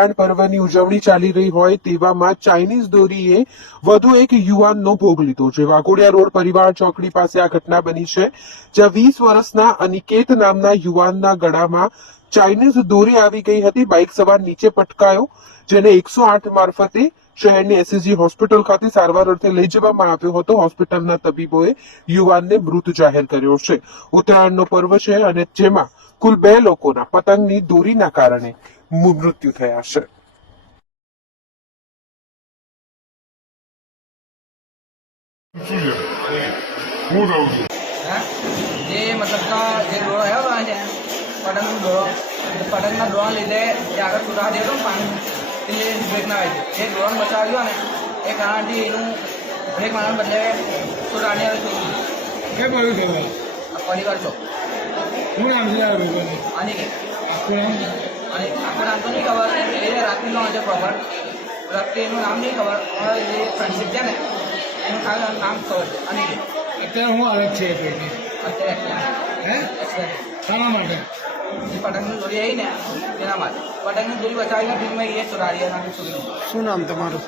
ઉત્તરાયણ પર્વની ઉજવણી ચાલી રહી હોય તેવામાં ચાઇનીઝ દોરીએ વધુ એક યુવાનનો ભોગ લીધો છે। વાઘોડિયા રોડ પરિવાર ચોકડી પાસે આ ઘટના બની છે, જ્યાં 20 વર્ષના અનિકેત નામના યુવાનના ગળામાં ચાઇનીઝ દોરી આવી ગઈ હતી। બાઇક સવાર નીચે પટકાયો, જેને 108 મારફતે શહેરની એસએસજી હોસ્પિટલ ખાતે સારવાર અર્થે લઈ જવામાં આવ્યો હતો। હોસ્પિટલના તબીબોએ યુવાનને મૃત જાહેર કર્યો છે। ઉત્તરાયણનો પર્વ છે અને જેમાં કુલ 2 લોકોના પતંગની દોરીના કારણે મૃત્યુ થયા છે। જે મતલબ જે દોરો આવ્યો છે પતંગનો દોરો, પતંગના દોરા લીધે જે આગળ છૂટા દેતો ને પાણી એટલે બ્રેક ના આવી છે। જે દોરાને બચાવ્યો ને એ કારણથી એનું બ્રેક મારવાને બદલે છૂટાની આવે છે। પરિવાર છો અને આખું નામ તો નહીં ખબર, એ રાતની નો છે પ્રોપર, રાત્રે એનું નામ નહીં ખબર, જે ફ્રેન્ડશીપ છે ને એનું ખાલી નામ ખબર છે। અને અત્યારે હું હાલત છે અત્યારે શાના માટે જે પતંગની દોરી આવી ને તેના માટે પતંગની દોરી બચાવીને ફિલ્મમાં એ ચોરાડી શું નામ તમારું?